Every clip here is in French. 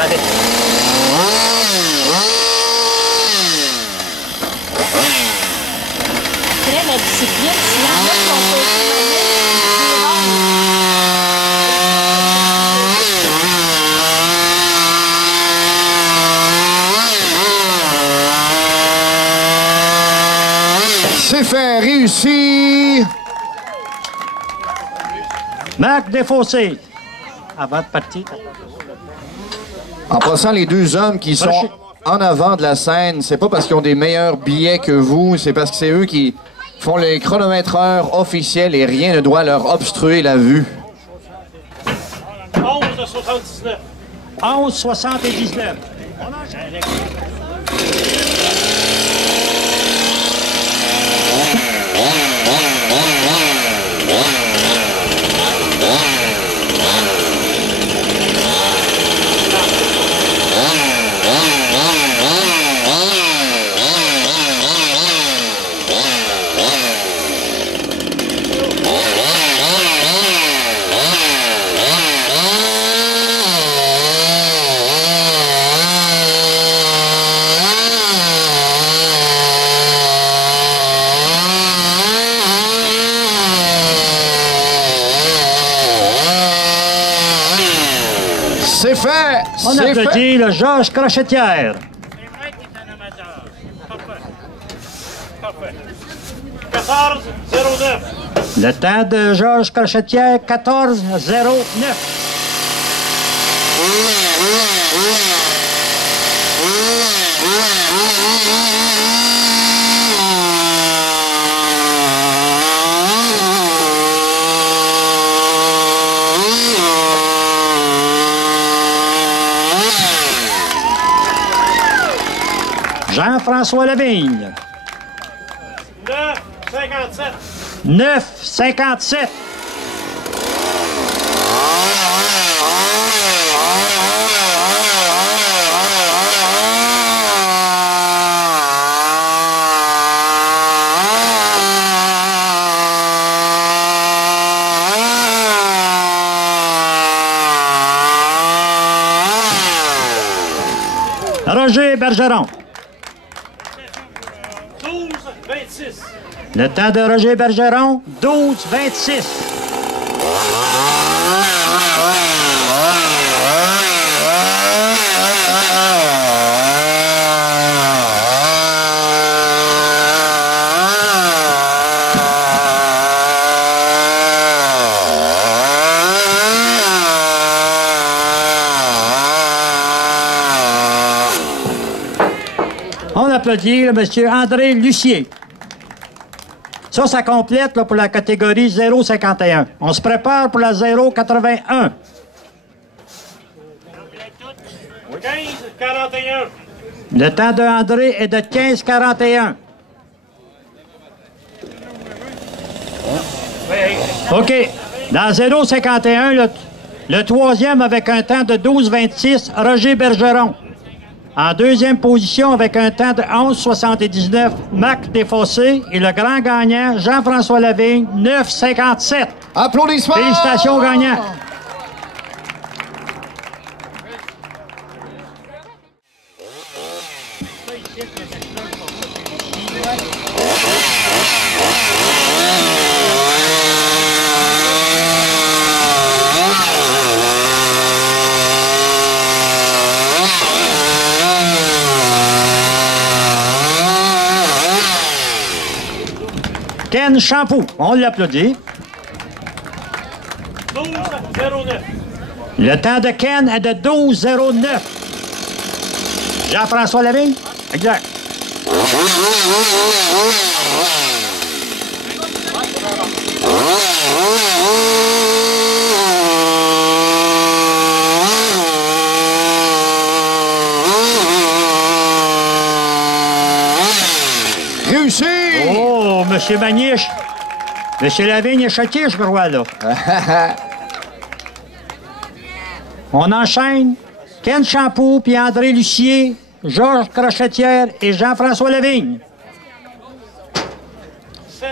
Allez. Après la discipline, s'il y en a qui ont pas été nommés, C'est fait, réussi! Marc Desfossés. Avant de partir. En passant, les deux hommes qui sont en avant de la scène, c'est pas parce qu'ils ont des meilleurs billets que vous, c'est parce que c'est eux qui font les chronométreurs officiels et rien ne doit leur obstruer la vue. 11,79. 11,79. On enchaîne. C'est fait! On applaudit le Georges Crochetière. C'est vrai qu'il est un amateur. Parfait. Parfait. 14,09. Le temps de Georges Crochetière, 14,09. Jean-François Lavigne. 9,57. 9,57. Roger Bergeron. 12,26. Le temps de Roger Bergeron, 12,26. On applaudit le monsieur André Lucier. Ça complète là, pour la catégorie 0,51. On se prépare pour la 0,81. 15,41. Le temps de André est de 15,41. OK. Dans 0,51, le troisième avec un temps de 12,26, Roger Bergeron. En deuxième position, avec un temps de 11,79, Marc Desfossés. Et le grand gagnant, Jean-François Lavigne, 9,57. Applaudissements! Félicitations aux gagnants. Ken Champoux, on l'applaudit. 12,09. Le temps de Ken est de 12,09. Jean-François Lavigne? Exact. Réussi! Oh, M. Maniche. M. Lavigne est choqué, je crois, là. On enchaîne. Ken Champoux, puis André Lucier, Georges Crochetière et Jean-François Lavigne. 7,74.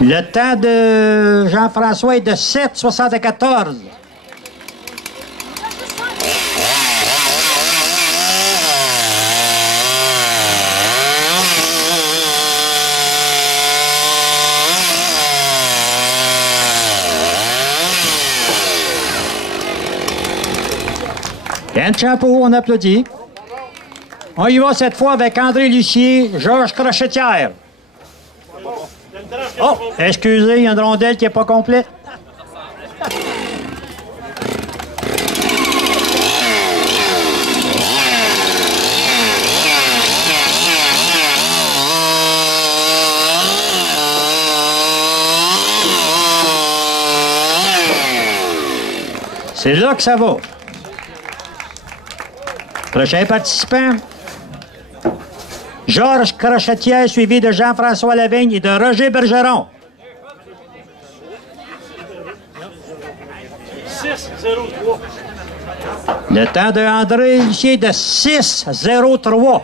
Le temps de Jean-François est de 7,74. Yann Champeau, on applaudit. On y va cette fois avec André Lucier, Georges Crochetière. Oh, excusez, il y a une rondelle qui n'est pas complète. C'est là que ça va. Prochain participant. Georges Crochetière, suivi de Jean-François Lavigne et de Roger Bergeron. 6-0-3. Le temps de André Lucier de 6-0-3.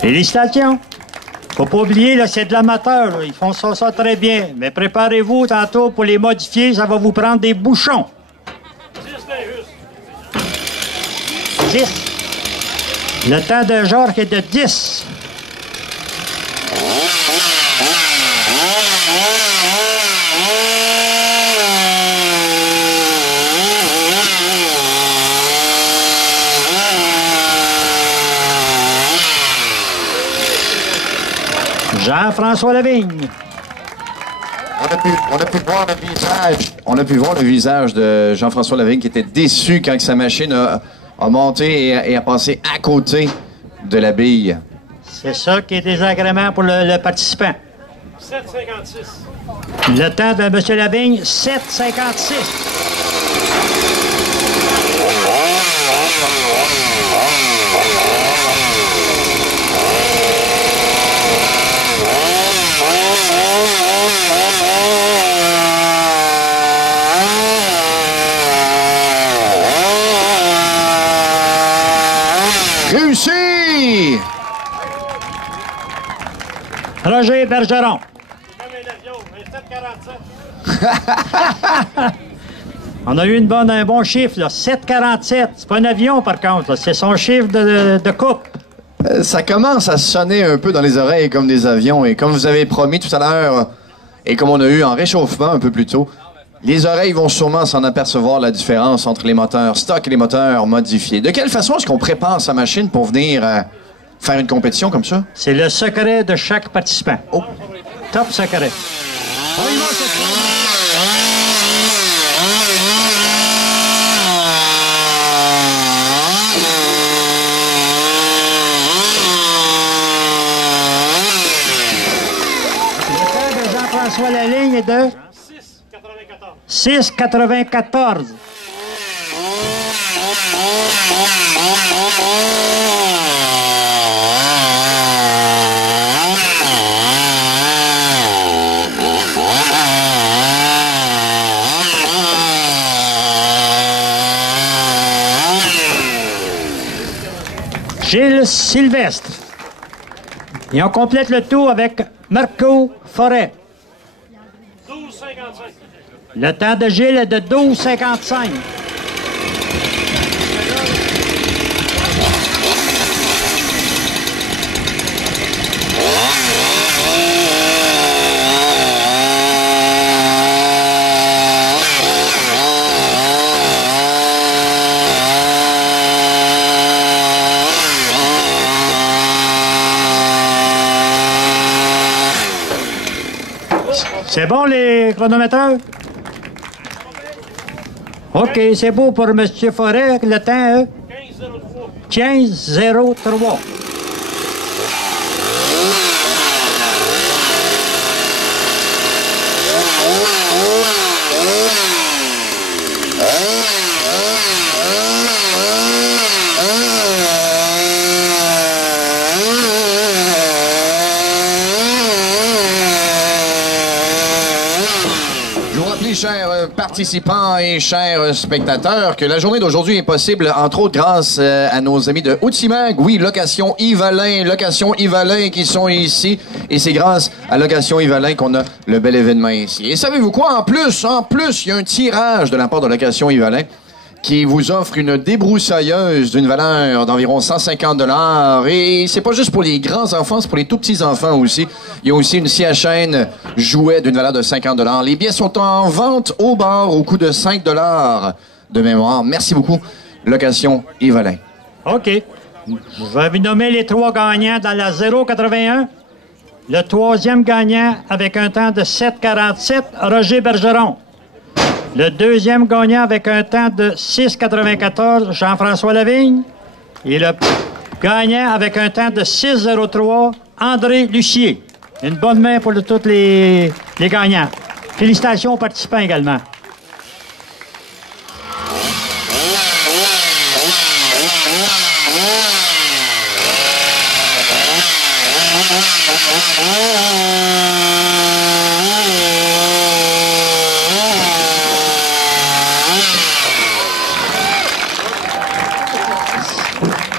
Félicitations. Faut pas oublier, là, c'est de l'amateur. Là. Ils font ça très bien. Mais préparez-vous tantôt pour les modifier. Ça va vous prendre des bouchons. 10. Le temps de Georges est de 10. Jean-François Lavigne. On a pu voir le visage de Jean-François Lavigne qui était déçu quand sa machine a monté et a passé à côté de la bille. C'est ça qui est désagrément pour le participant. 7,56. Le temps de M. Lavigne, 7,56. Réussi! Roger Bergeron. Comme un avion, 27,47. On a eu un bon chiffre, là. 7,47. C'est pas un avion, par contre. là. C'est son chiffre de coupe. Ça commence à sonner un peu dans les oreilles comme des avions. Et comme vous avez promis tout à l'heure, et comme on a eu en réchauffement un peu plus tôt, les oreilles vont sûrement s'en apercevoir la différence entre les moteurs stock et les moteurs modifiés. De quelle façon est-ce qu'on prépare sa machine pour venir faire une compétition comme ça? C'est le secret de chaque participant. Oh. Top secret. Le temps de Jean-François Laligne est de 6,94. Gilles Sylvestre. Et on complète le tout avec Marco Forêt. 12,55. Le temps de Gilles est de 12,55. C'est bon, les chronométeurs? OK, c'est beau pour M. Forêt. Le temps, 15,03. Je vous rappelle, chers participants et chers spectateurs, que la journée d'aujourd'hui est possible, entre autres, grâce à nos amis de Outimag. Oui, Location Yves-Alain qui sont ici. Et c'est grâce à Location Yves-Alain qu'on a le bel événement ici. Et savez-vous quoi? En plus, il y a un tirage de la part de Location Yves-Alain qui vous offre une débroussailleuse d'une valeur d'environ 150 $. Et c'est pas juste pour les grands enfants, c'est pour les tout petits enfants aussi. Il y a aussi une scie à chaîne jouet d'une valeur de 50 $. Les billets sont en vente au bar au coût de 5 $ de mémoire. Merci beaucoup, Location Yves-Alain. OK. Je vais vous nommer les 3 gagnants dans la 081. Le 3e gagnant avec un temps de 7,47, Roger Bergeron. Le 2e gagnant avec un temps de 6,94, Jean-François Lavigne. Et le gagnant avec un temps de 6,03, André Lucier. Une bonne main pour tous les gagnants. Félicitations aux participants également.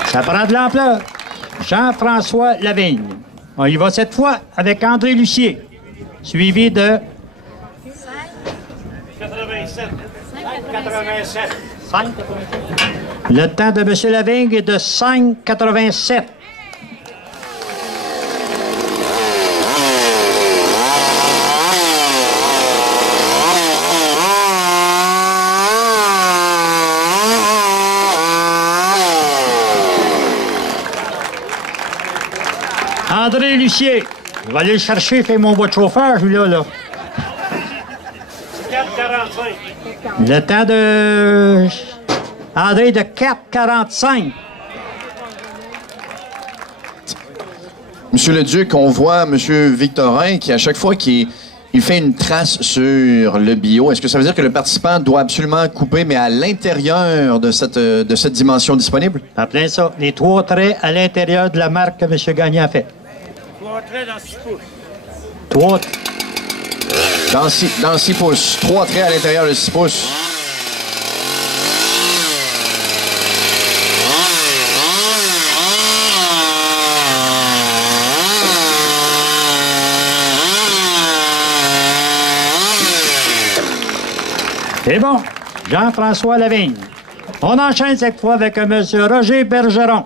Ça prend de l'ampleur. Jean-François Lavigne. On y va cette fois avec André Lucier, suivi de 87. 87. 5. Le temps de M. Lavigne est de 5,87. André Lucier, je vais aller le chercher, faire mon voie de chauffeur, celui-là. Là. 4,45. Le temps de André de 4,45. Monsieur le Duc, on voit Monsieur Victorin qui, à chaque fois qu'il fait une trace sur le bio, est-ce que ça veut dire que le participant doit absolument couper, mais à l'intérieur de cette dimension disponible? En plein ça. Les 3 traits à l'intérieur de la marque que M. Gagnon a fait. 3 traits dans 6 pouces. 3. Dans 6 pouces. 3 traits à l'intérieur de 6 pouces. C'est bon. Jean-François Lavigne. On enchaîne cette fois avec M. Roger Bergeron.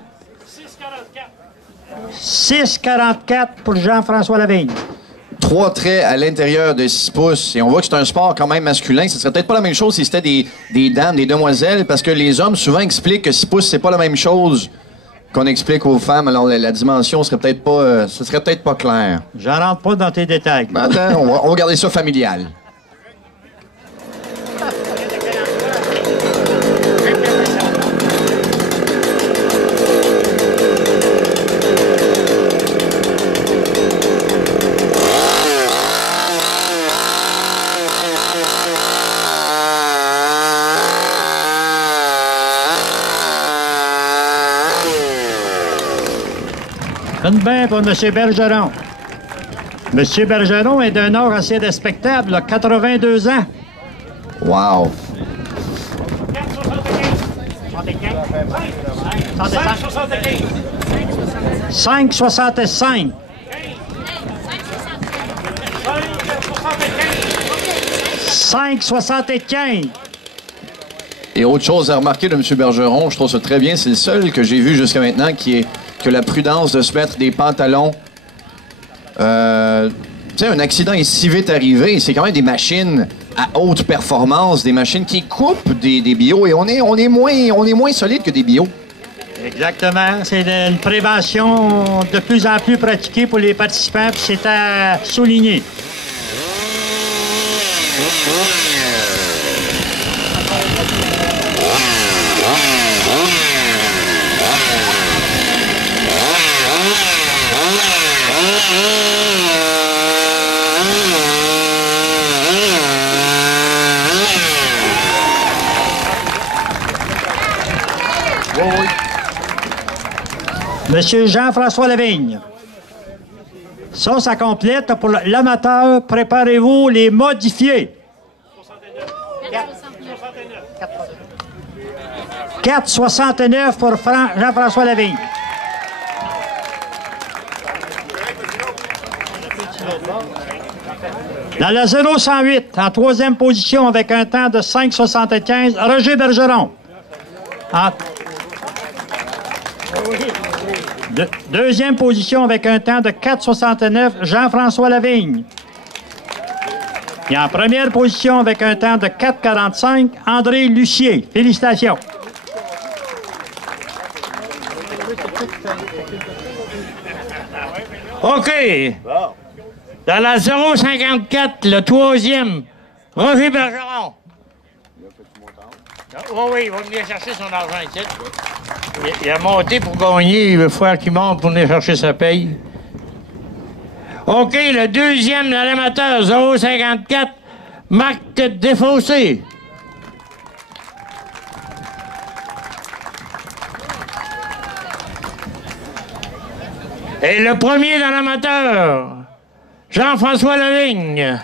6,44 pour Jean-François Lavigne. 3 traits à l'intérieur de 6 pouces. Et on voit que c'est un sport quand même masculin. Ce serait peut-être pas la même chose si c'était des dames, des demoiselles, parce que les hommes souvent expliquent que 6 pouces, c'est pas la même chose qu'on explique aux femmes. Alors la dimension serait peut-être pas, ce serait peut-être pas clair. J'en rentre pas dans tes détails. Ben, attends, on va garder ça familial. Une bain pour M. Bergeron. M. Bergeron est d'un âge assez respectable, là, 82 ans. Wow. 5,65. 5,75. Et autre chose à remarquer de M. Bergeron, je trouve ça très bien, c'est le seul que j'ai vu jusqu'à maintenant qui a la prudence de se mettre des pantalons. Tu sais, un accident est si vite arrivé, c'est quand même des machines à haute performance, des machines qui coupent des bio, et on est moins solide que des bio. Exactement. C'est une prévention de plus en plus pratiquée pour les participants, puis c'est à souligner. Monsieur Jean-François Lavigne. Ça complète pour l'amateur. Préparez-vous les modifiés. 4,69 pour Jean-François Lavigne. Dans le 0,108, en troisième position avec un temps de 5,75, Roger Bergeron. Deuxième position avec un temps de 4,69, Jean-François Lavigne. Et en première position avec un temps de 4,45, André Lucier. Félicitations. OK. Dans la 0,54, le troisième, Roger Bergeron. Oui, il va venir chercher son argent ici. Il a monté pour gagner, il veut faire qu'il monte pour venir chercher sa paye. OK, le deuxième dans l'amateur, 0,54, Marc Desfossés. Et le premier dans l'amateur, Jean-François Lavigne.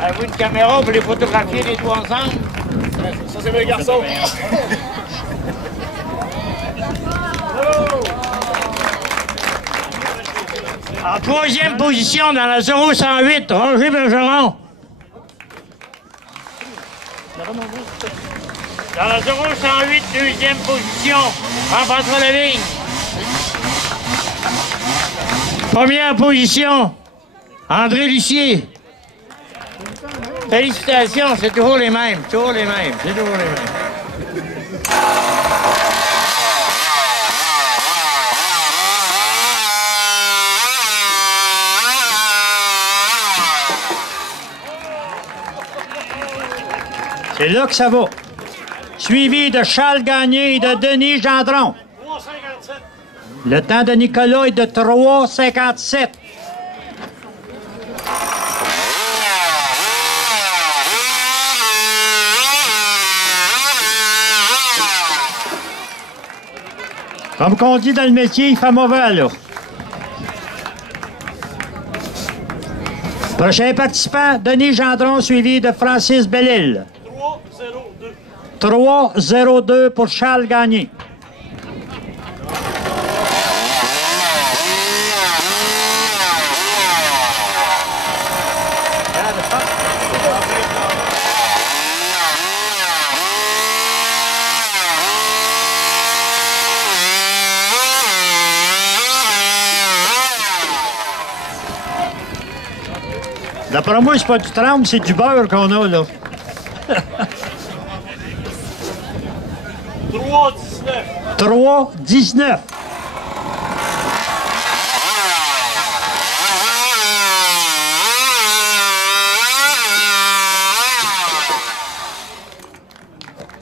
Avez-vous une caméra pour les photographier les deux ensemble? Ça, c'est mes garçons. En troisième position dans la 0,108, Roger Bergeron. Dans la 0,108, deuxième position, Jean-François Lavigne. Première position, André Lucier. Félicitations, c'est toujours les mêmes, c'est toujours les mêmes. C'est là que ça va. Suivi de Charles Gagné et de Denis Gendron. 3,57. Le temps de Nicolas est de 3,57. Comme qu'on dit dans le métier, il fait mauvais, là. Prochain participant, Denis Gendron, suivi de Francis Bellil. 3,02. 3,02 pour Charles Gagné. D'après moi, c'est pas du tremble, c'est du beurre qu'on a, là. 3,19. 3,19.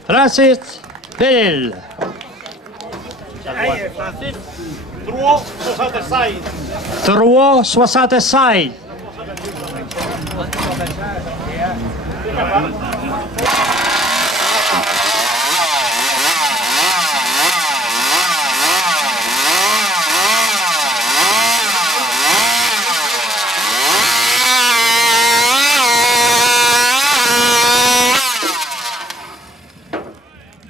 Francis Bellil. Hey, Francis, 3,76. 3,76.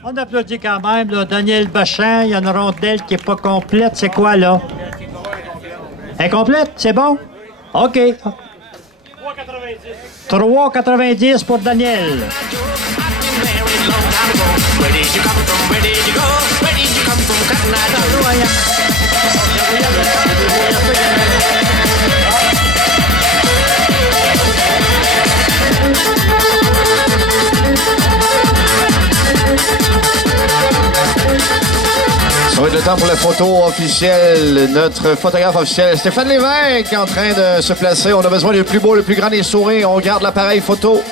On applaudit quand même là, Daniel Bachin. Il y a une rondelle qui n'est pas complète. C'est quoi, là? Incomplète? C'est bon? OK. 3,90 pour Daniel. Ça va être le temps pour la photo officielle. Notre photographe officiel, Stéphane Lévesque, est en train de se placer. On a besoin du plus beau, le plus grand des sourires. On regarde l'appareil photo.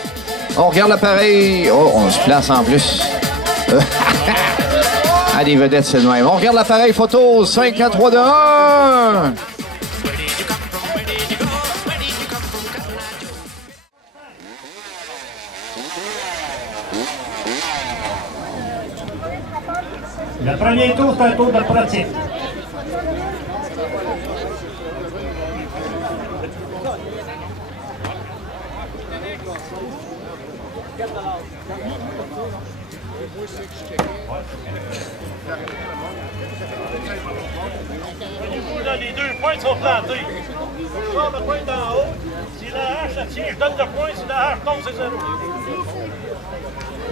On regarde l'appareil. Oh, on se place en plus. Ah, des vedettes, c'est le même. On regarde l'appareil photo. 5, 4, 3, 2, 1. Le premier tour, c'est un tour de pratique. Les 2 points sont plantés. Je sors le point d'en haut. Si la hache la tient, je donne le point. Si la hache tombe, c'est 0.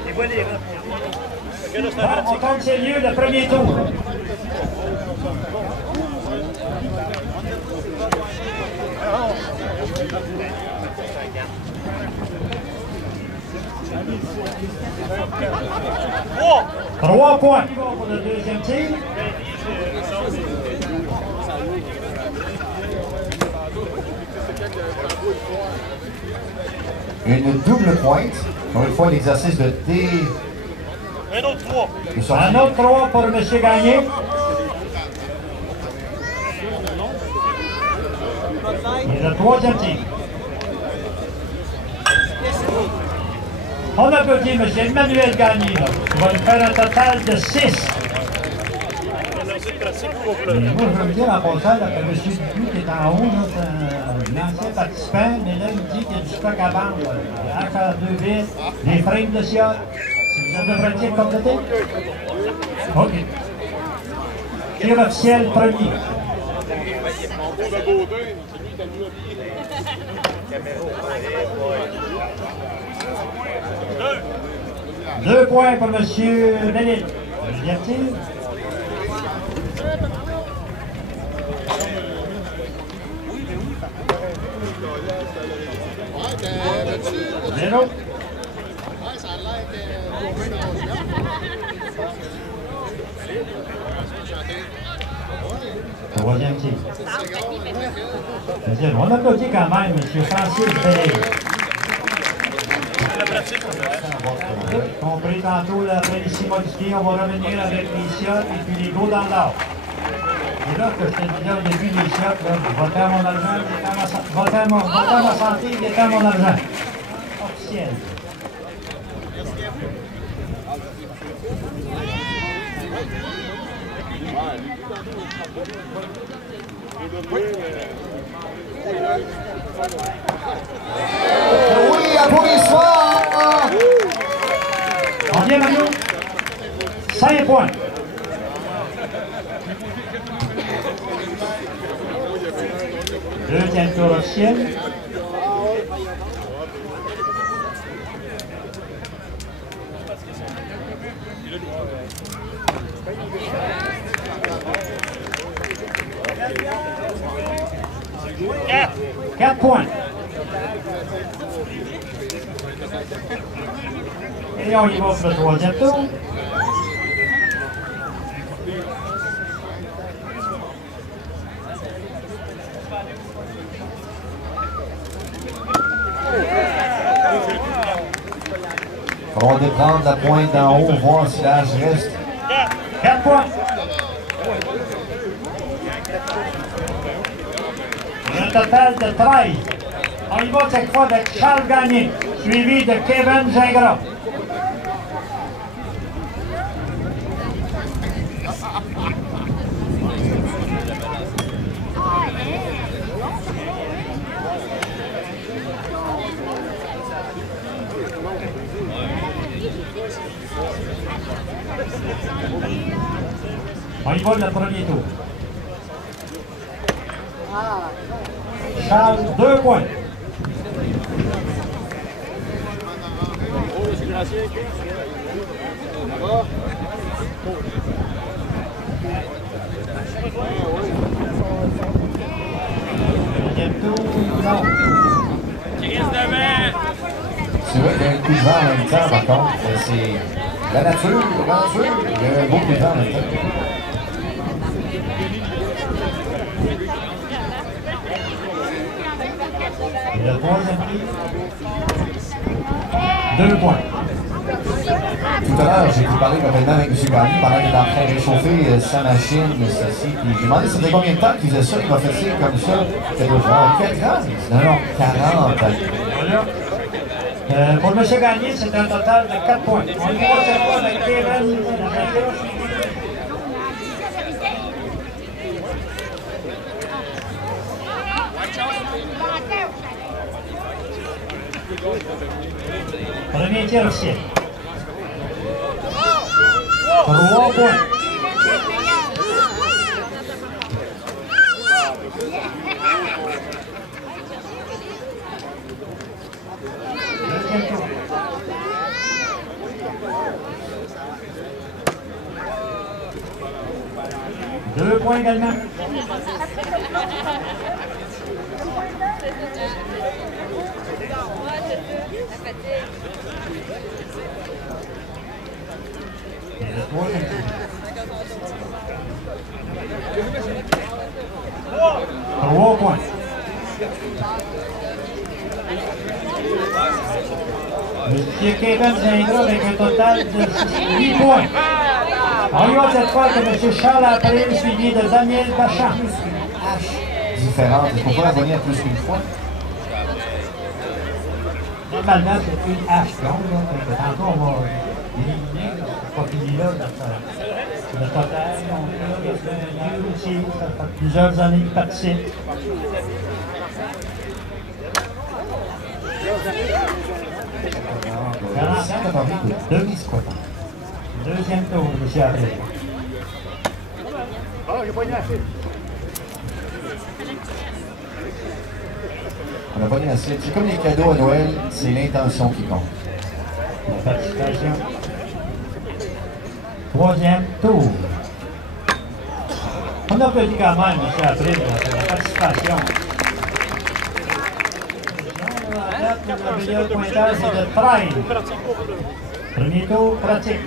Et voilà les rangs. On compte ses lieux, le premier tour. Oh! 3 points pour le deuxième tir. Une double pointe. Encore une fois, l'exercice de dé. Un autre 3. Un autre 3 pour M. Gagné. Et le troisième tir. On applaudit M. Emmanuel Gagné, là, qui va nous faire un total de 6. Moi, je veux me dire en passant là, que M. Dupuis qui est en haut, là, c'est un ancien participant, mais là, il me dit qu'il y a du stock à vendre. Hache à 2 bits, des frames de sciat. Ça devrait être complété? OK. Tir officiel premier. Deux points pour M. Bellil. Deuxième tir. Zéro. Troisième tir. On applaudit quand même M. Francis Bellil. Compris tantôt l'après-midi modifié, on va revenir avec les chiottes et puis les gros dans l'or. C'est là que je te disais au début des chiottes, votez à mon argent, votez à ma santé, votez à mon argent. Officiel. Oui, applaudissements! On vient, Mario. 5 points. Deuxième tour officiel. Quatre points. Et on y va pour le troisième tour. On va déprendre la pointe d'en haut, voir si l'âge reste. 4 points. Un total de 13. On y va cette fois avec Charles Gagné, suivi de Kevin Gingras. On y va le premier tour. Charles, 2 points. Deuxième tour, non. C'est vrai qu'il y a un coup de vent en même temps, par contre. C'est la nature, il y a un beau coup de vent en même temps. Et le troisième prix, 2 points. Tout à l'heure, j'ai parlé complètement avec M. Gagné pendant qu'il était en train de réchauffer sa machine, ceci. Puis j'ai demandé ça fait combien de temps qu'il faisait ça, il m'a fait ça comme ça. Ça doit faire 4 ans. Non, 40. Voilà. Pour M. Gagné, c'est un total de 4 points. On y va cette fois avec Kevin. Premier tir officiel. 3 points. Deuxième tour. 2 points également. Et le troisième tour. 3 points. Monsieur Kevin Gingras avec un total de 8 points. On y va cette fois que M. Charles April, suivi de Daniel Bachand. Différente. Est-ce qu'on peut la venir plus qu'une fois? Normalement, c'est une hache blonde. Tantôt, on va éliminer. C'est pas fini là. Le total, donc là, il y a un aussi. Ça fait plusieurs années qu'il participe. Demi-squat. Deuxième tour, M. April. On n'a pas bien assez. C'est comme les cadeaux à Noël, c'est l'intention qui compte. La participation. Troisième tour. On applaudit quand même, M. April, pour la participation. À date, le meilleur pointage, c'est de 13. Premier tour, pratique.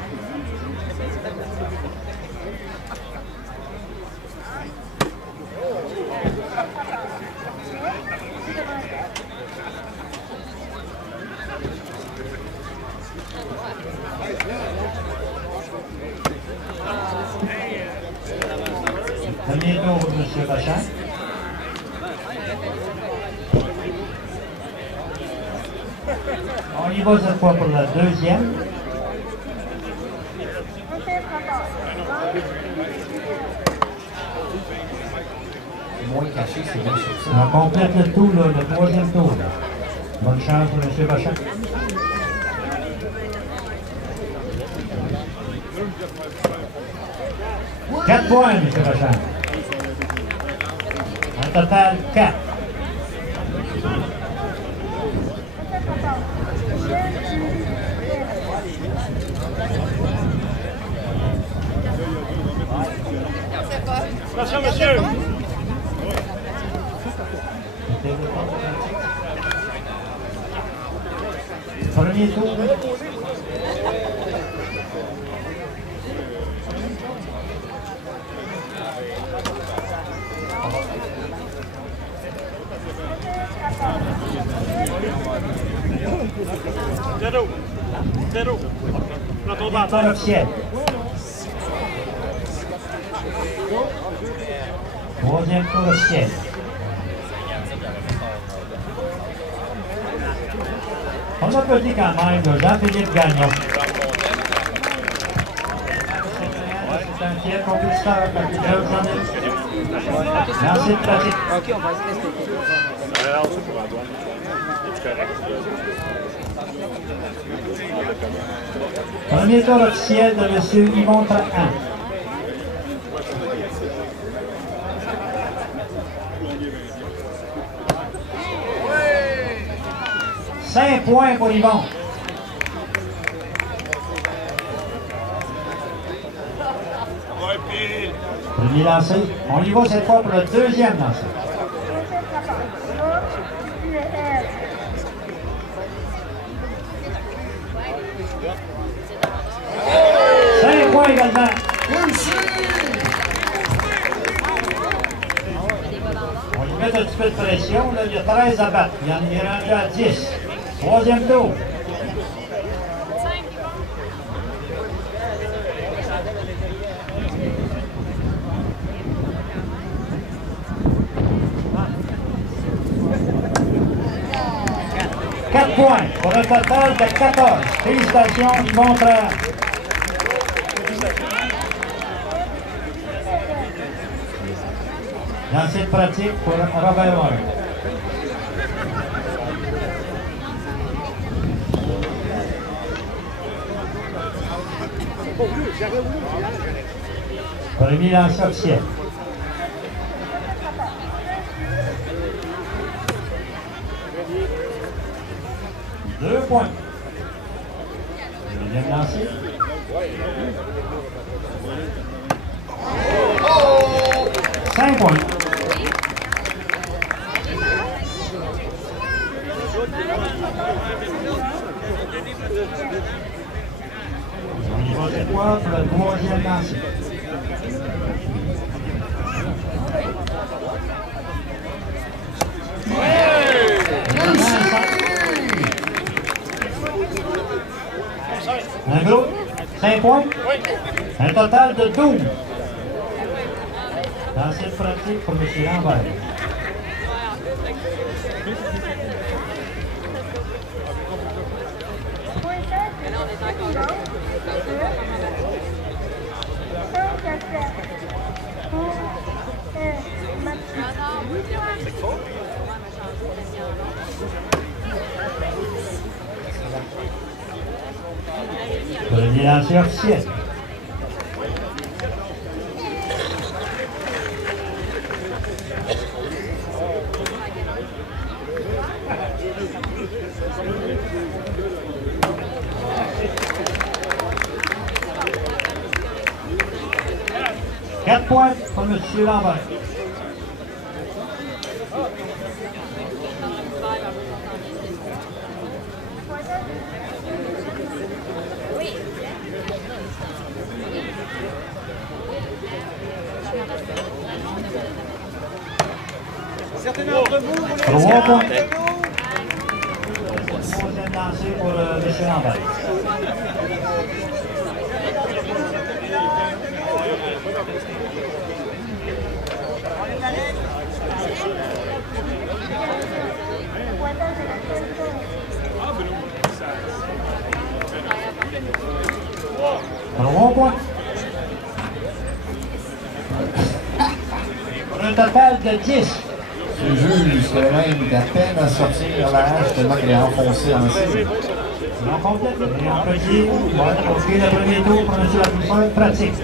Premier tour pour M. Bachand. On y va cette fois pour la deuxième. Moins caché, c'est bien sûr. On complète le tout, là, le troisième tour. Là. Bonne chance pour M. Bachand. Quatre points, M. Bachand. Un total 4. Attention, monsieur. Premier tour. Zéro. Dans ton Pas officiel. Troisième tour officiel. On applaudit quand même Jean-Philippe Gagnon. C'est un fier compétiteur par plusieurs années. Merci de pratique. OK, on va se rester. Premier tour officiel de M. Yvon Trahan. Cinq points pour Yvon. Premier lancé. On y va cette fois pour le deuxième lancé. Cinq points également. On lui met un petit peu de pression. Là, il y a 13 à battre. Il en est rendu à 10. Troisième tour. Quatre points pour un total de 14. Félicitations, Yvon Trahan. Dans cette pratique pour Robert Morin. Premier lancer officiel. 2 points. Deuxième lancer. Oh! 5 points. On y va cette fois pour le troisième lancer. Un gros, 5 points. Un total de 12. Dans cette pratique pour M. Lambert. Premier lancer officiel. Quatre points pour M. Lambert. Certains d'entre vous, vous les 3 points. Troisième lancé pour M. Lambert. Trois points. Pour un total de 10. Ce juge serait même à peine à sortir la hache tellement qu'elle est enfoncée en cible. Non complet. Et on peut dire, ouais, OK, le premier tour pour M. Lapousseur, pratique.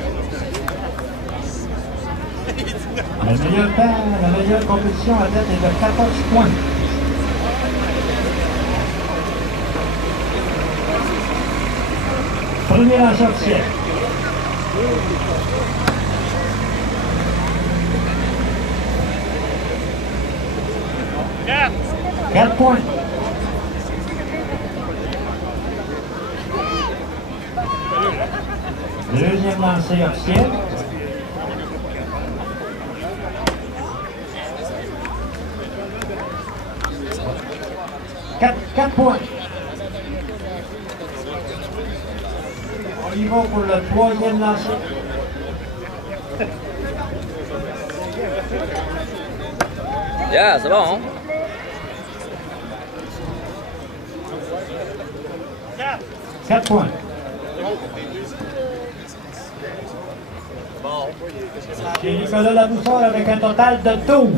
Le meilleur temps, la meilleure compétition à date est de 14 points. Premier lanceur officiel. Quatre points. Deuxième lancé officiel. 4 points. On y va pour le troisième lancer. Yeah, c'est bon. Hein? 4 points. C'est Nicolas Laboussard avec un total de 12.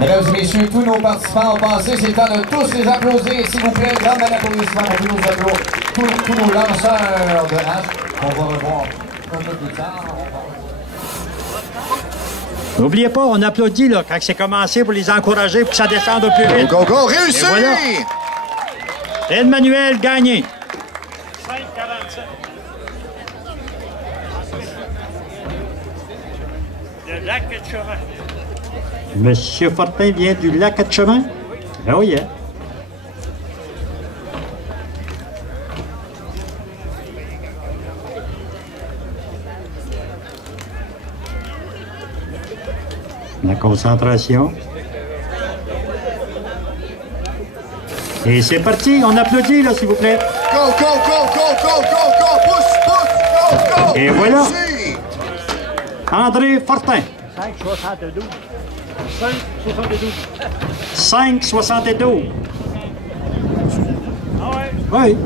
Mesdames et messieurs, tous nos participants ont passé, c'est le temps de tous les applaudir, s'il vous plaît. Grand applaudissement pour tous nos lanceurs de hache qu'on va revoir un peu plus tard. N'oubliez pas, on applaudit là, quand c'est commencé pour les encourager pour que ça descende au plus vite. Go, go, go, réussi! Voilà. Emmanuel gagné. 5,47. Le lac de chemin. Monsieur Fortin vient du lac à chemin. Oh yeah. La concentration. Et c'est parti, on applaudit là, s'il vous plaît. Go, go, go, go, go, go, go, pousse, pousse, go, go! Et voilà. Réussi. André Fortin. 5,72. 5,72. 5,72. Ah ouais? Oui.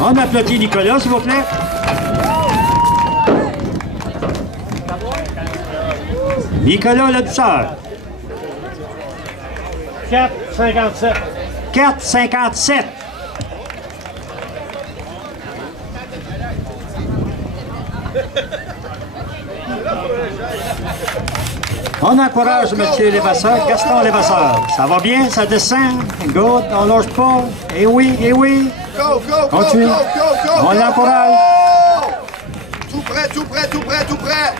On applaudit Nicolas, s'il vous plaît. Nicolas Laboussard. 4,57. 4,57. On encourage M. Lévasseur, Gaston Lévasseur. Ça va bien, ça descend. Good, on lâche pas. Eh oui, eh oui. Go, go, go, Continue. go, go, go, On go. l'encourage. Tout prêt, tout prêt, tout prêt, tout prêt.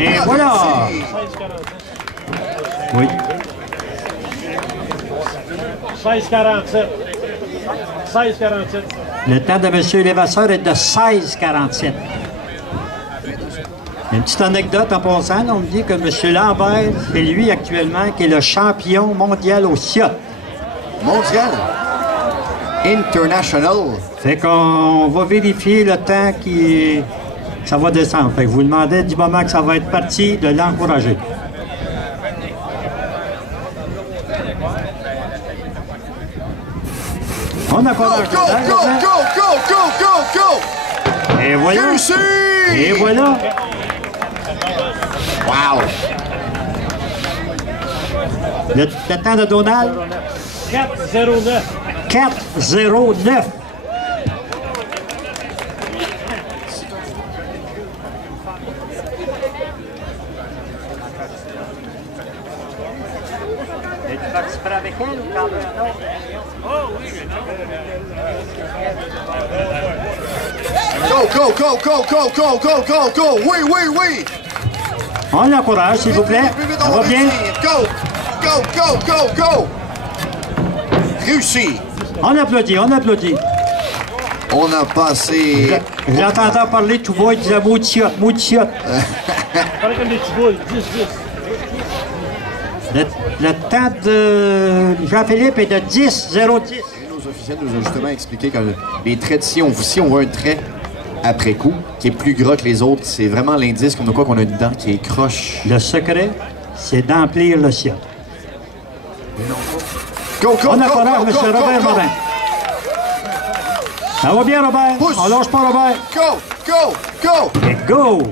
Et voilà. Oui. 16,47. 16,47. Le temps de M. Lévasseur est de 16,47. Une petite anecdote en passant, on me dit que M. Lambert, c'est lui actuellement qui est le champion mondial au SIOT. Mondial. International. Fait qu'on va vérifier le temps qui ça va descendre. Fait que vous demandez du moment que ça va être parti de l'encourager. On Go, encourage. go, go, go, go, go, go, go. Et voilà. Réussi. Et voilà. Wow. Le temps de Donald, 4,09. 4,09. Et tu participeras avec elle ou quand même? Go, go, go, go, go, go, go, go, go. Oui, oui, oui. On l'encourage, s'il vous plaît. Plus vite, Ça on va bien? réussir. Go, go, go, go, go. Réussi. On applaudit, on applaudit. On a passé. Je l'entendais parler tout bas, il disait moutiotte, moutiotte. Pareil comme des petits boules. 10-10. Le temps de Jean-Philippe est de 10,010. Nos officiels nous ont justement expliqué que les traits, si on voit un trait après coup qui est plus gras que les autres, c'est vraiment l'indice comme de quoi qu'on a une dent qui est croche. Le secret, c'est d'emplir le ciel. Go, go, On go, encourage go, M. go, go, Robert go. Morin. Ça va bien, Robert? Pousse. On lâche pas, Robert. Go, go, go. Et go!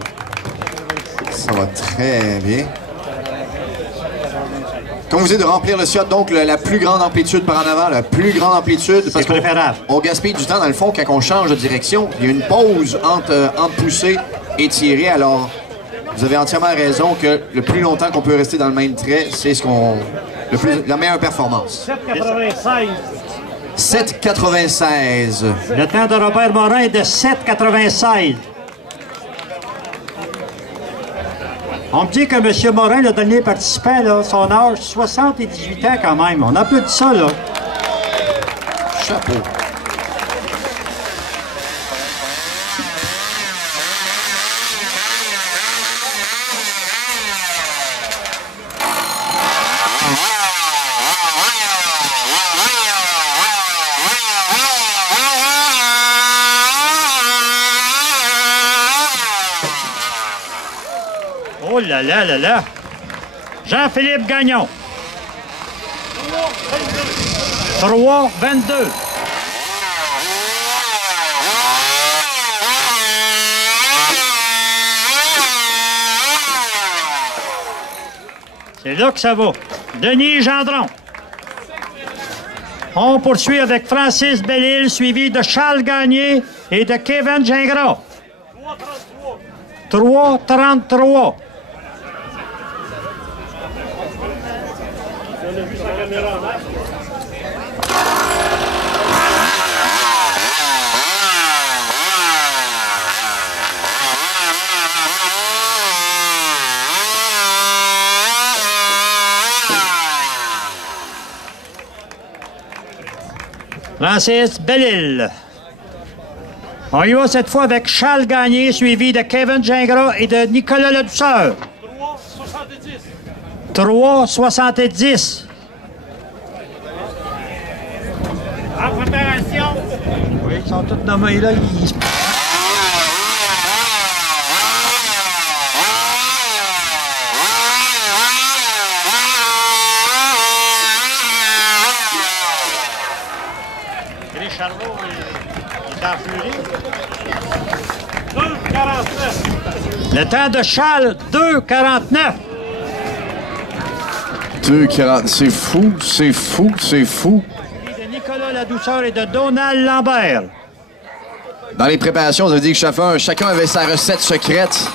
Ça va très bien. Comme vous dites de remplir le SIOT, donc la plus grande amplitude par en avant, la plus grande amplitude. C'est préférable. On gaspille du temps dans le fond quand on change de direction. Il y a une pause entre poussée et tirer. Alors, vous avez entièrement raison que le plus longtemps qu'on peut rester dans le même trait, c'est la meilleure performance. 7,96. 7,96. Le temps de Robert Morin est de 7,96. On me dit que M. Morin, le dernier participant, là, son âge, 78 ans quand même. On applaudit ça, là. Chapeau. Oh là là là là! Jean-Philippe Gagnon. 3,22. C'est là que ça va. Denis Gendron. On poursuit avec Francis Bellil, suivi de Charles Gagné et de Kevin Gingras. 3,33. On a vu sa caméra en marche. Francis Bellil. On y va cette fois avec Charles Gagné, suivi de Kevin Gingras et de Nicolas Ledouceur. 3,70. 3,70. En préparation. Oui, ils sont tous nommés là. Charlot est en furie. 2,49. Le temps de Charles, 2,49. 2,40. C'est fou, c'est fou, c'est fou. De Nicolas Ladouceur et de Donald Lambert. Dans les préparations, ça veut dire que chacun avait sa recette secrète.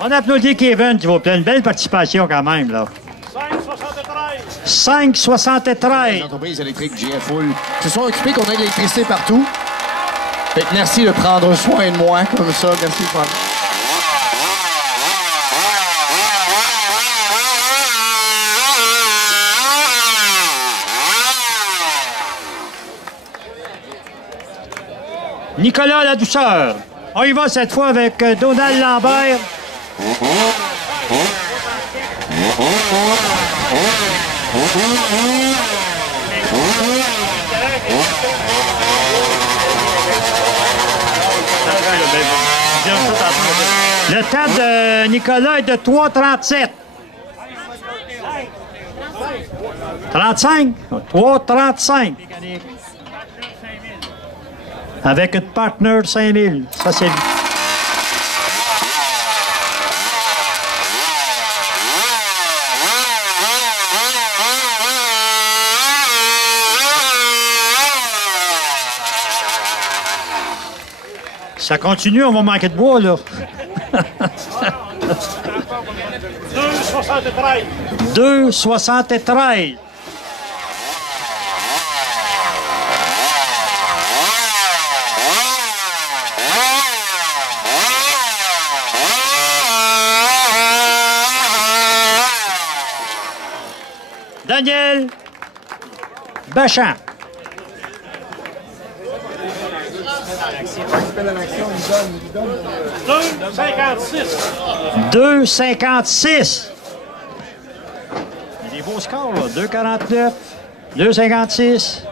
On applaudit Kevin, s'il vous plaît. Une belle participation quand même, là. 5,73. L'entreprise électrique GFOL se sont occupés qu'on ait de l'électricité partout. Fait que merci de prendre soin de moi comme ça. Merci, Franck. Nicolas Ladouceur. On y va cette fois avec Donald Lambert. Le temps de Nicolas est de 3,37. 35? 3,35. Avec une partner 5000. Ça, c'est... Ça continue, on va manquer de bois, là. 2,73. 2,73. Daniel Bachan. 2,56. Il y a des beaux scores, là. 2,49. 2,56.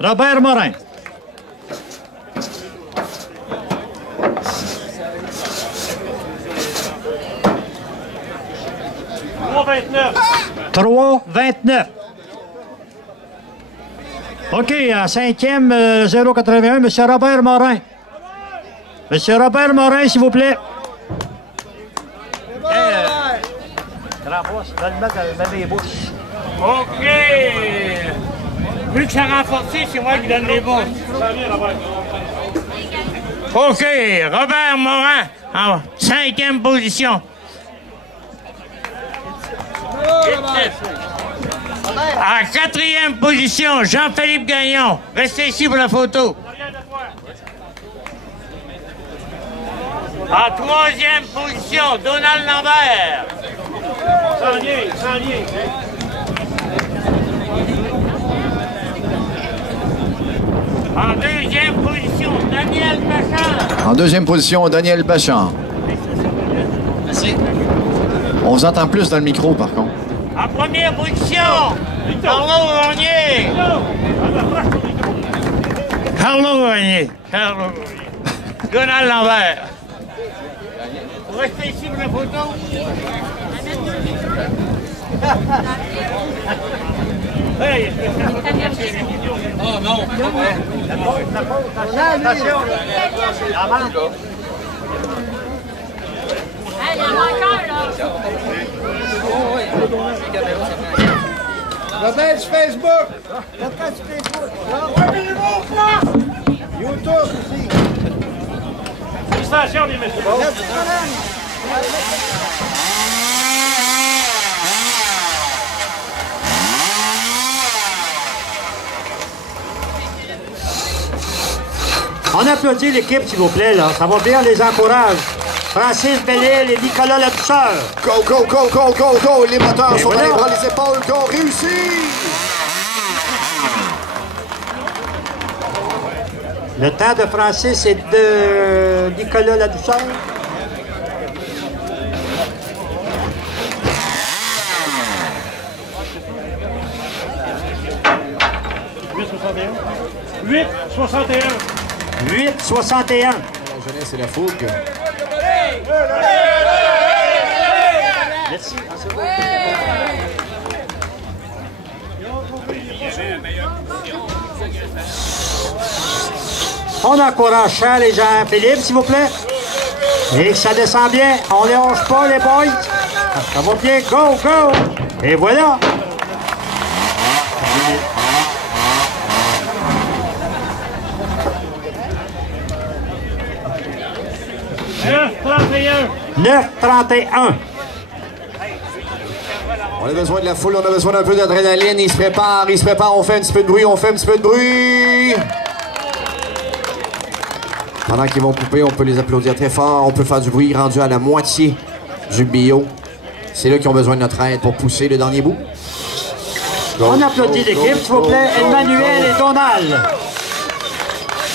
Robert Morin. 3,29. OK, en cinquième, 0,81, M. Robert Morin. M. Robert Morin, s'il vous plaît. OK. Vu que ça a renforcé, c'est moi qui donne les bons. OK, Robert Morin, en cinquième position. En quatrième position, Jean-Philippe Gagnon. Restez ici pour la photo. En troisième position, Donald Lambert. Sans lien. En deuxième position, Daniel Bachan. En deuxième position, Daniel Bachan. Merci. On vous entend plus dans le micro, par contre. En première position, Carlo Gagné. Carlo Gagné. Donald Lambert. Vous restez ici pour la photo. Hey. Oh non. Il y en manque un, là. La page Facebook. La page Facebook. YouTube aussi. Félicitations, les messieurs. On applaudit l'équipe, s'il vous plaît, là. Ça va bien, on les encourage. Francis Bellil et Nicolas Ladouceur. Go, go, go, go, go, go! Les moteurs Et sont voilà. dans les bras, les épaules, go! Réussi! Le temps de Francis et de Nicolas Ladouceur. 8,61. 8,61. La jeunesse et la fougue. Merci. On encourage Charles et Jean-Philippe, s'il vous plaît. Et que ça descend bien. On ne lâche pas, les boys. Ça va bien. Go, go. Et voilà. « 9,31. On a besoin de la foule, on a besoin d'un peu d'adrénaline. Il se prépare, on fait un petit peu de bruit, on fait un petit peu de bruit. Pendant qu'ils vont couper, on peut les applaudir très fort. On peut faire du bruit rendu à la moitié du bio. C'est là qu'ils ont besoin de notre aide pour pousser le dernier bout. On applaudit l'équipe, s'il vous plaît. Emmanuel et Donald.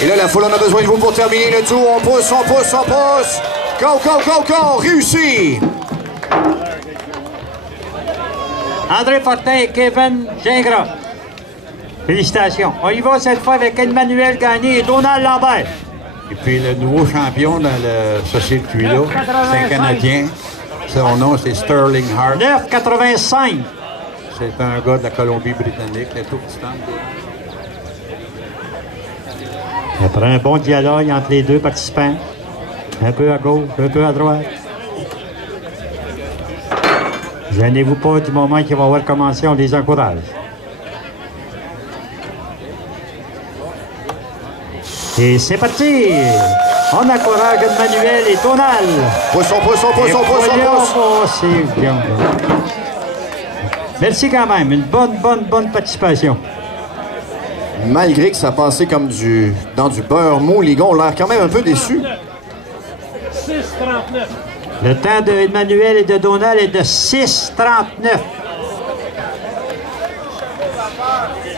Et là, la foule, on a besoin de vous pour terminer le tour. On pousse, on pousse, on pousse. Go, go, go, go! Réussi! André Fortin et Kevin Gingras. Félicitations. On y va cette fois avec Emmanuel Gagné et Donald Lambert. Et puis le nouveau champion dans ce circuit-là, c'est un Canadien. Son nom, c'est Sterling Hart. 9,85. C'est un gars de la Colombie-Britannique, le tout petit temps. Après un bon dialogue entre les deux participants. Un peu à gauche, un peu à droite. Gênez-vous pas du moment qu'ils vont avoir commencé, on les encourage. Et c'est parti! On encourage Emmanuel et Donald. Poussons, poussons, poussons, poussons, poussons. Merci quand même. Une bonne participation. Malgré que ça passait comme dans du beurre mou, les gars ont l'air quand même un peu déçus. 6,39. Le temps d'Emmanuel et de Donald est de 6,39.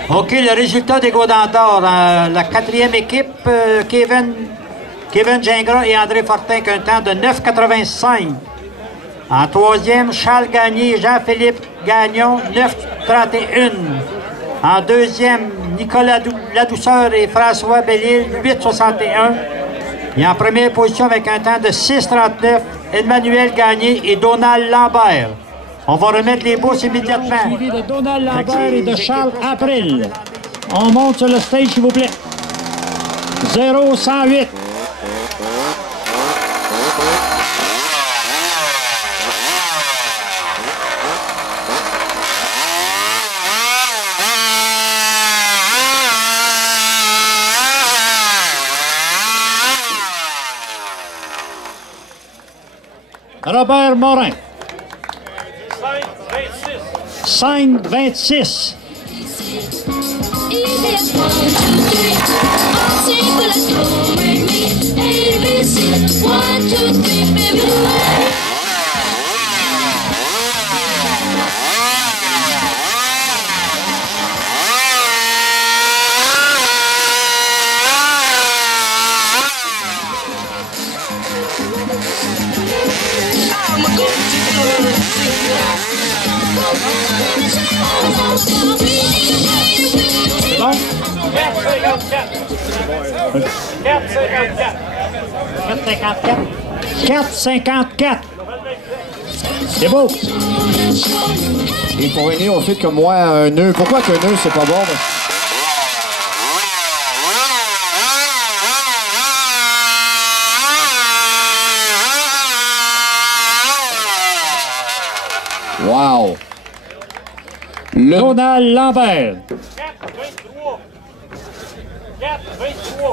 OK, le résultat des Gaudens d'or. La quatrième équipe, Kevin Gingras et André Fortin, qui a un temps de 9,85. En troisième, Charles Gagné et Jean-Philippe Gagnon, 9,31. En deuxième, Nicolas Ladouceur et François Bellil, 8,61. Et en première position avec un temps de 6,39, Emmanuel Gagné et Donald Lambert. On va remettre les bourses immédiatement. Suivi de Donald Lambert et de Charles April. On monte sur le stage, s'il vous plaît. 0,108. Robert Morin. 5,26. 5,26. C'est bon? 4,54. C'est beau. Et pour venir au fait comme moi, un nœud. Pourquoi qu'un nœud, c'est pas bon? Wow! Donald Lambert.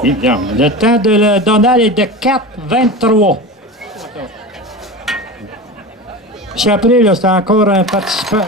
4,23. Le temps de Donald est de 4,23. Puis après, là, c'est encore un participant.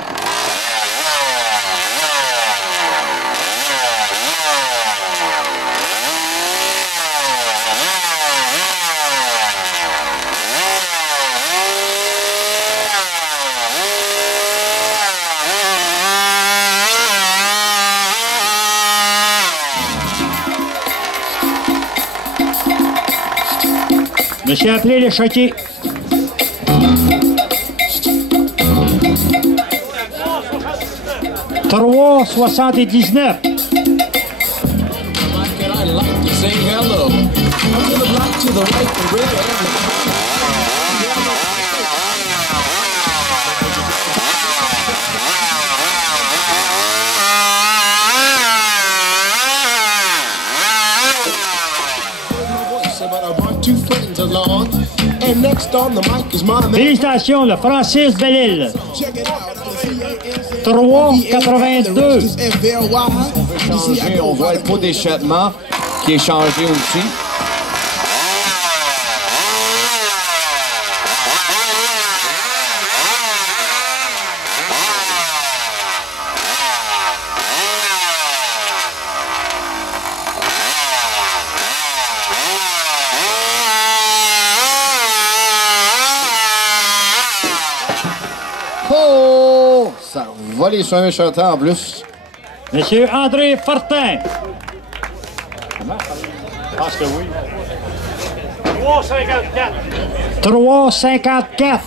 Monsieur appelé le choqué. « 3,79. Félicitations, le Francis Bellil. 3,82. On voit le pot d'échappement qui est changé aussi. Oh! Ça va les soins méchants en plus. Monsieur André Fortin. Comment? Je pense que oui. 3,54. 3,54.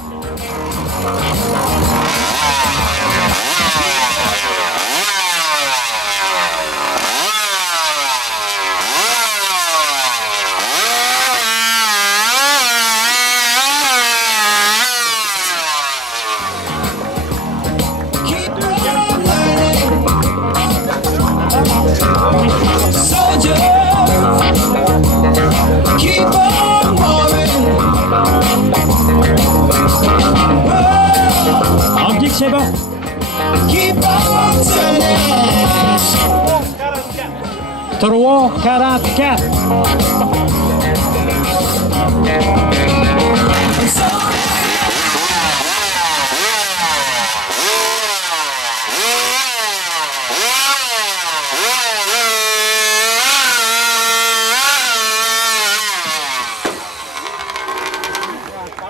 On me dit que c'est bon. 3,44.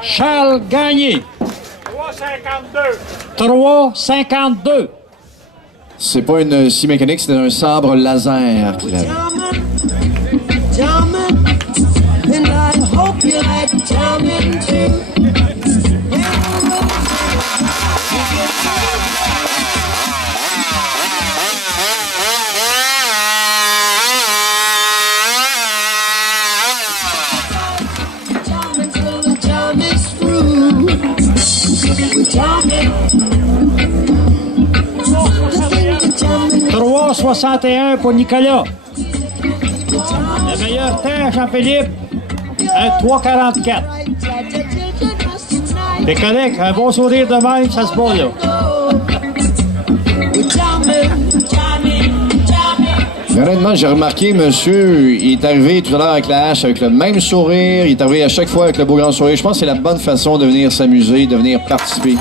Charles Gagné. 3,52. 3,52. C'est pas une scie mécanique, c'est un sabre laser qu'il avait. « 3,61 pour Nicolas. Le meilleur temps, Jean-Philippe, un 3,44. C'est correct, un bon sourire de même, ça se bat là. Honnêtement, j'ai remarqué, monsieur, il est arrivé tout à l'heure avec la hache, avec le même sourire. Il est arrivé à chaque fois avec le beau grand sourire. Je pense que c'est la bonne façon de venir s'amuser, de venir participer.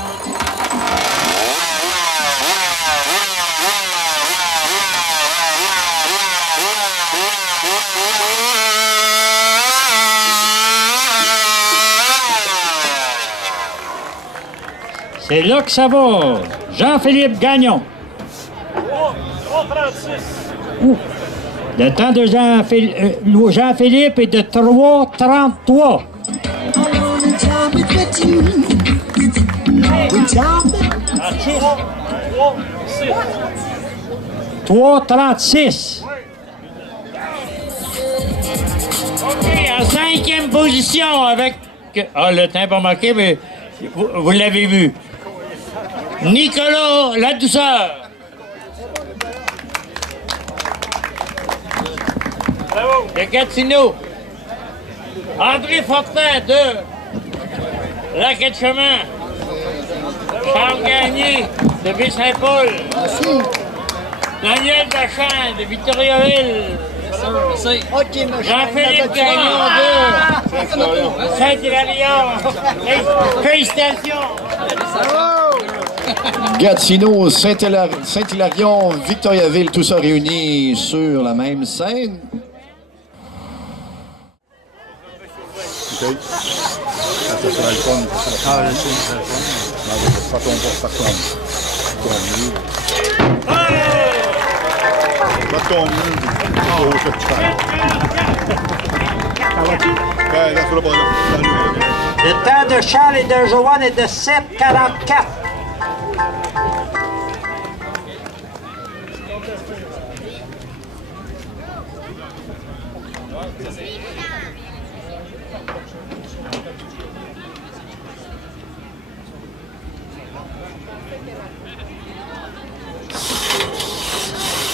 C'est là que ça va. Jean-Philippe Gagnon. 3,36. Le temps de Jean-Philippe est de 3,33. 3,36. OK, en 5e position avec... Ah, le temps n'est pas marqué, mais vous l'avez vu. Nicolas La Douceur. De Gatineau. André Fortin de Lac-Etchemin. Charles Gagné de Baie-Saint-Paul. Daniel Bachan de Victoriaville. Jean-Philippe Gagnon de Saint-Hilarion. Félicitations. Gatineau, Saint-Hilarion, Victoriaville, tout ça réuni sur la même scène. OK. Ça sera le fun. Ah, le fun, c'est le fun. Pas tomber. Pas tomber. Oh, je te Le temps de Charles et de Joanne est de 7,44.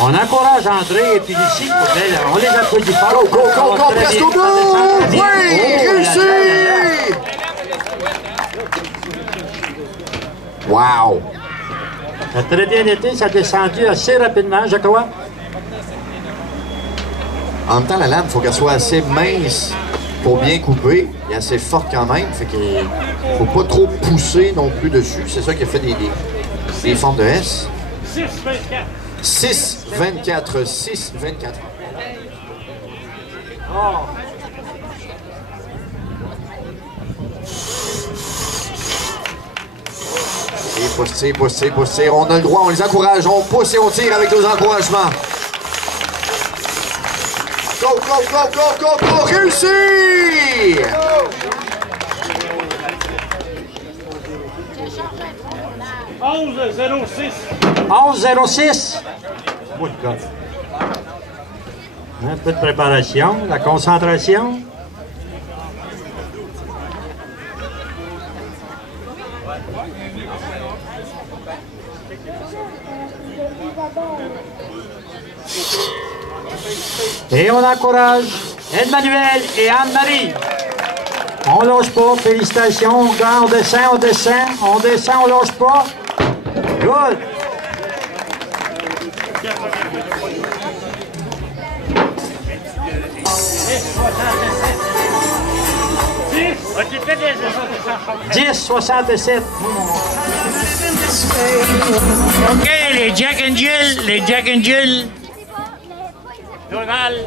On encourage André et puis ici, on les applaudit fort. Go, go, go, presque au bout! Oui, réussi! Wow! Ça a très bien été, ça a descendu assez rapidement, je crois. En même temps, la lame, il faut qu'elle soit assez mince pour bien couper et assez forte quand même. Fait qu'il ne faut pas trop pousser non plus dessus. C'est ça qui a fait des formes de S. 6, 24. 6, 24. Et pousse, tire. On a le droit, on les encourage. On pousse et on tire avec nos encouragements. Go, go, go, go, go, go! Réussi! 11-06. 11-06. Un peu de préparation, la concentration. Et on encourage Emmanuel et Anne-Marie. On lâche pas, félicitations. On descend, on lâche pas. Good. « 10-67. OK, les Jack and Jill. Donald.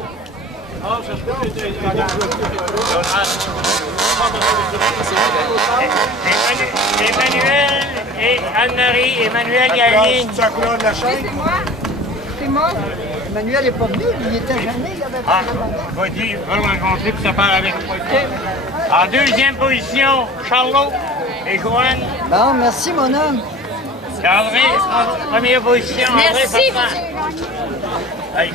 Emmanuel et Anne-Marie. Emmanuel gagne. C'est la couleur de la chaîne? C'est moi. Emmanuel n'est pas venu, il était gêné, il avait pas de Vas-y, va le rencontrer puis ça part avec. En deuxième position, Charlot et Joanne. Bon, merci, mon homme. André, en première position. Merci. Hey.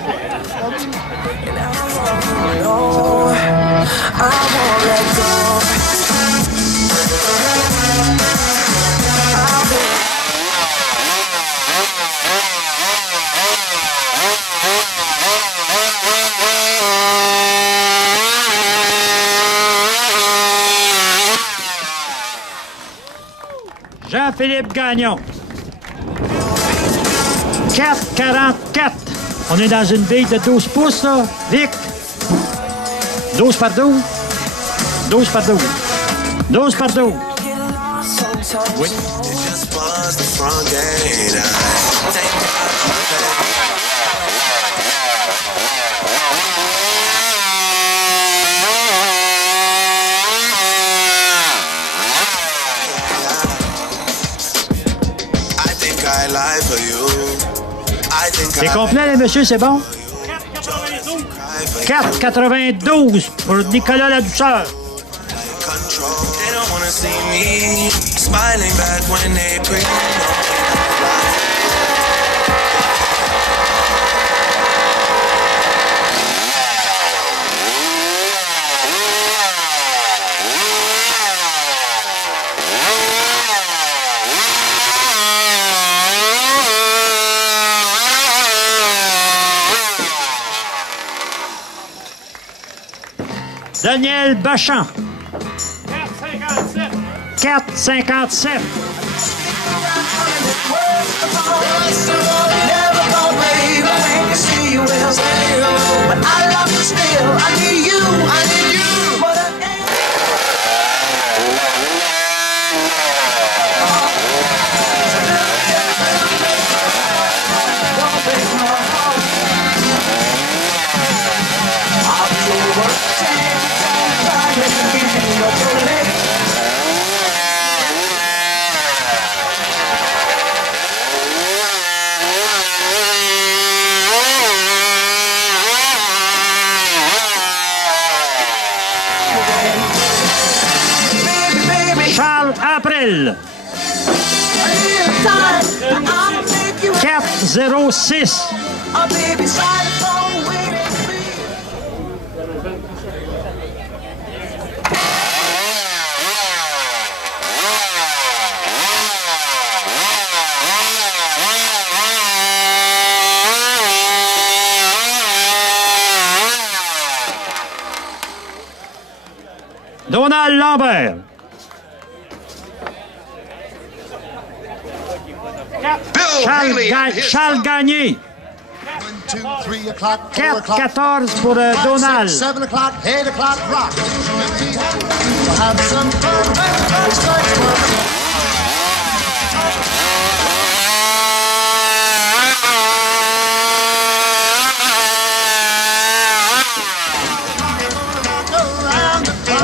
Jean-Philippe Gagnon. 4,44. On est dans une bille de 12 pouces, là. Vic. 12 par 12. 12 par 12. 12 par 12. Oui. C'est complet, les messieurs, c'est bon? 4,92 pour Nicolas Ladouceur. Daniel Bachan. 4,57. Charles April. 4,06. Donald Lambert. Charles Gagné. 4-14 pour Donald. 7 o'clock, 8 o'clock, rock. Have some fun.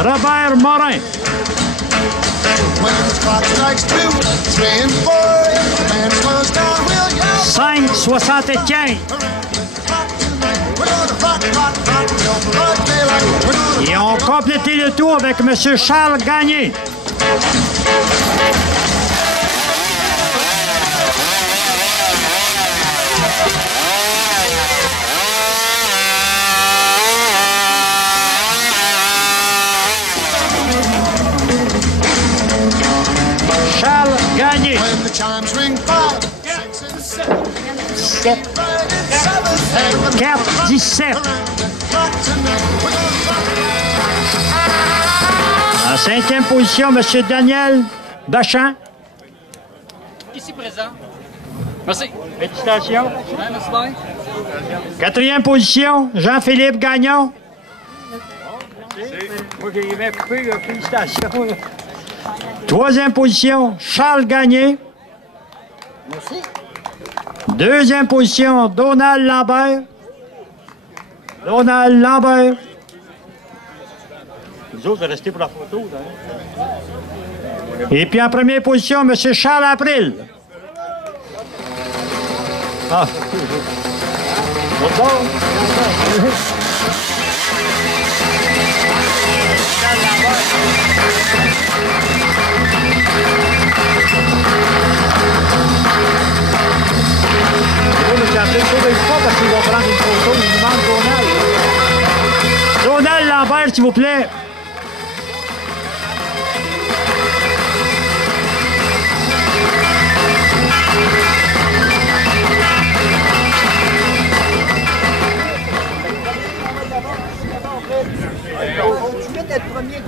Robert Morin. 5-75. Et on complété le tout avec M. Charles Gagné. Charles Gagné. 4-17. En 5e position, M. Daniel Bachan. Ici présent. Merci. Félicitations. Ouais, merci bien. 4e position, Jean-Philippe Gagnon. Moi, j'ai aimé couper, félicitations. 3e position, Charles Gagné. Merci. 2e position, Donald Lambert. Donald Lambert. Vous autres, vous restez pour la photo. Là. Et puis en première position, M. Charles April. Ah. Parce qu'ils vont prendre une photo, il nous manque Donald. Donald Lambert, s'il vous plaît. Tu veux être premier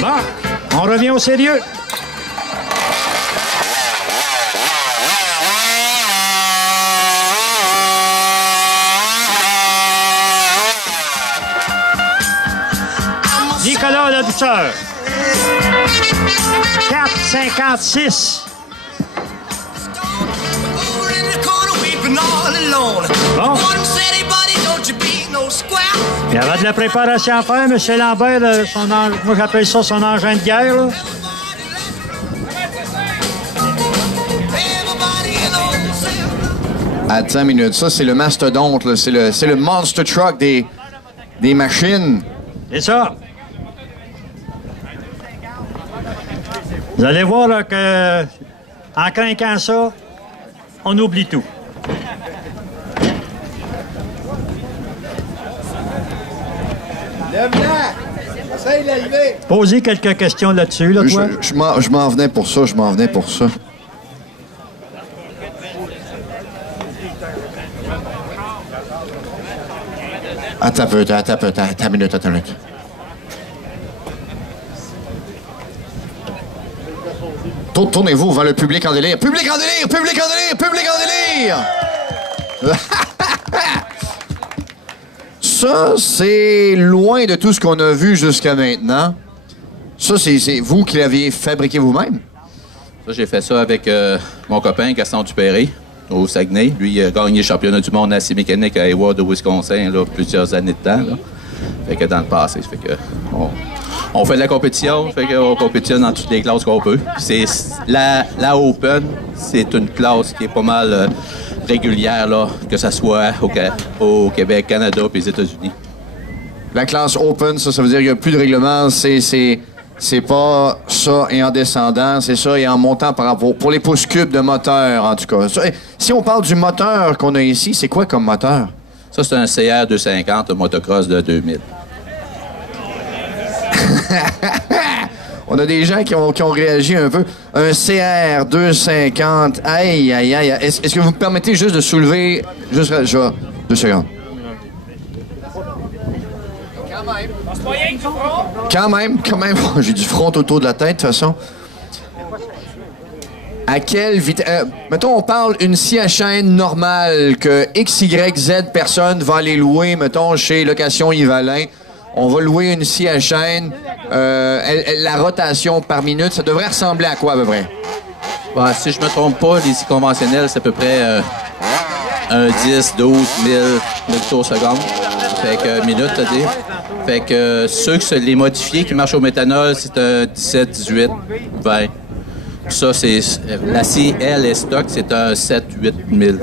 Bon, on revient au sérieux. Nicolas Ladouceur. 4,56. Bon. Il y avait de la préparation à faire, M. Lambert, moi j'appelle ça son engin de guerre. Là. Attends une minute, ça c'est le mastodonte, là. C'est le monster truck des machines. C'est ça. Vous allez voir là, que, en craquant ça, on oublie tout. Posez quelques questions là-dessus, là, toi. Je m'en venais pour ça, Attends une minute. Tournez-vous vers le public en délire. Public en délire! Ça, c'est loin de tout ce qu'on a vu jusqu'à maintenant. Ça, c'est vous qui l'aviez fabriqué vous-même? Ça, j'ai fait ça avec mon copain Gaston Dupéré au Saguenay. Lui, il a gagné le championnat du monde assez mécanique à Hayward au Wisconsin, là, plusieurs années de temps. Là. Fait que dans le passé, fait que on fait de la compétition, fait qu'on compétitionne dans toutes les classes qu'on peut. C'est la Open, c'est une classe qui est pas mal régulière, là, que ce soit au Québec, Canada et les États-Unis. La classe Open, ça veut dire qu'il n'y a plus de règlement, c'est pas ça et en descendant, c'est ça et en montant par rapport pour les pouces cubes de moteur, en tout cas. Si on parle du moteur qu'on a ici, c'est quoi comme moteur? Ça, c'est un CR 250, un motocross de 2000. On a des gens qui ont réagi un peu. Un CR 250. Aïe, aïe, aïe. Est-ce que vous me permettez juste de soulever... Juste 2 secondes. Quand même. J'ai du front autour de la tête, de toute façon. À quelle vitesse... mettons, on parle une scie à chaîne normale que X, Y, Z personne va aller louer, mettons, chez Location Yves-Alain. On va louer une scie à chaîne. La rotation par minute, ça devrait ressembler à quoi, à peu près? Bah, si je me trompe pas, les scies conventionnelles, c'est à peu près un 10, 12 000 tours seconde. Fait que minute, c'est-à-dire. Fait que ceux que les modifiés qui marchent au méthanol, c'est un 17, 18, 20. Ça, c'est... La scie, elle, est stock, c'est un 7, 8 000.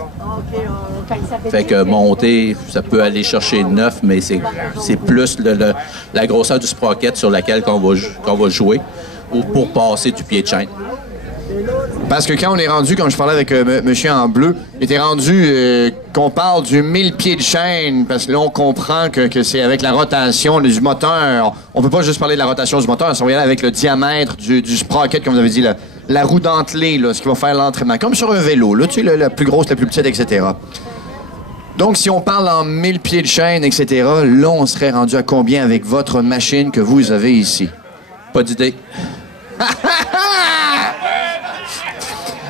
Fait que monter, ça peut aller chercher 9, mais c'est plus la grosseur du sprocket sur laquelle qu'on va jouer ou pour passer du pied de chaîne. Parce que quand on est rendu, quand je parlais avec monsieur en bleu, il était rendu qu'on parle du 1000 pieds de chaîne, parce que là, on comprend que c'est avec la rotation du moteur. On peut pas juste parler de la rotation du moteur, ça va y aller avec le diamètre du sprocket, comme vous avez dit, la roue dentelée, là, ce qui va faire l'entraînement. Comme sur un vélo, là, tu sais, la plus grosse, la plus petite, etc. Donc, si on parle en 1000 pieds de chaîne, etc., là, on serait rendu à combien avec votre machine que vous avez ici? Pas d'idée.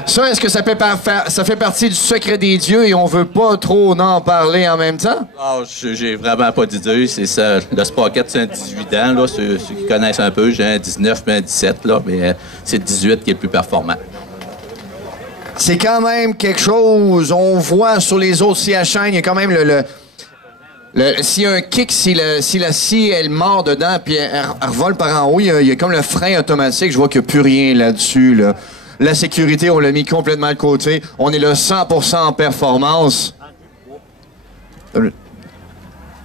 Ça, est-ce que ça fait partie du secret des dieux et on veut pas trop en parler en même temps? Oh, j'ai vraiment pas d'idée. C'est ça. Le sprocket, c'est un 18 ans, là. Ceux qui connaissent un peu, j'ai un 19, mais un 17, là. Mais c'est le 18 qui est le plus performant. C'est quand même quelque chose. On voit sur les autres scies à chaîne, il y a quand même s'il y a un kick, si la scie, elle mord dedans, puis elle revole par en haut, il y a comme le frein automatique. Je vois qu'il n'y a plus rien là-dessus, là. La sécurité, on l'a mis complètement de côté. On est là 100% en performance.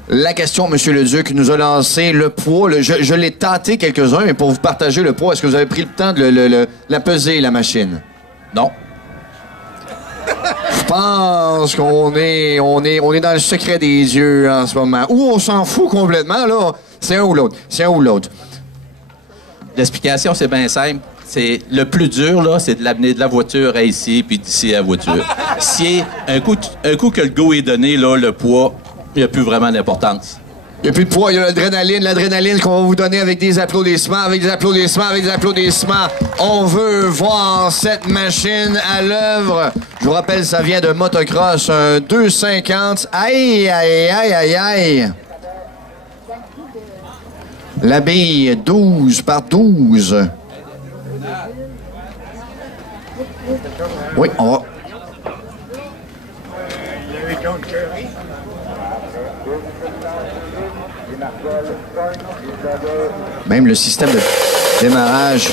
La question, Monsieur le Duc, nous a lancé le poids. Je l'ai tâté quelques-uns, mais pour vous partager le poids, est-ce que vous avez pris le temps de la peser, la machine? Non. Je pense qu'on est dans le secret des yeux en ce moment. Ou on s'en fout complètement, là. C'est un ou l'autre. L'explication, c'est bien simple. C'est le plus dur, là, c'est de l'amener de la voiture à ici, puis d'ici à la voiture. Si un coup que le go est donné, là, le poids, il n'y a plus vraiment d'importance. Il n'y a plus de poids, il y a l'adrénaline qu'on va vous donner avec des applaudissements. On veut voir cette machine à l'œuvre. Je vous rappelle, ça vient de motocross, un 250. Aïe, aïe, aïe, aïe, aïe. La bille 12 par 12. Oui, on va. Même le système de démarrage.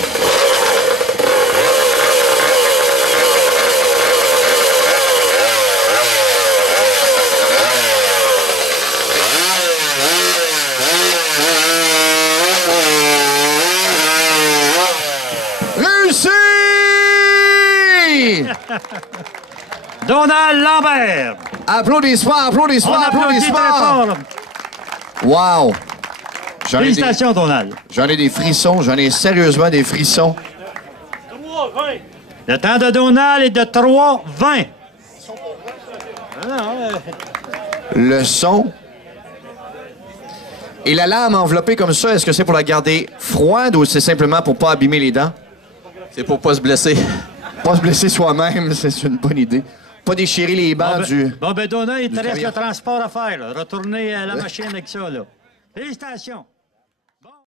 Réussi! Donald Lambert. Applaudissements. Wow! Félicitations, Donald. J'en ai des frissons, j'en ai sérieusement des frissons. 3,20. Le temps de Donald est de 3,20. Le son. Et la lame enveloppée comme ça, est-ce que c'est pour la garder froide ou c'est simplement pour pas abîmer les dents? C'est pour pas se blesser. Pas se blesser soi-même, c'est une bonne idée. Pas déchirer les bancs du... Bon, ben Donald, il te reste le transport à faire, là. Retourner à la machine avec ça, là. Félicitations.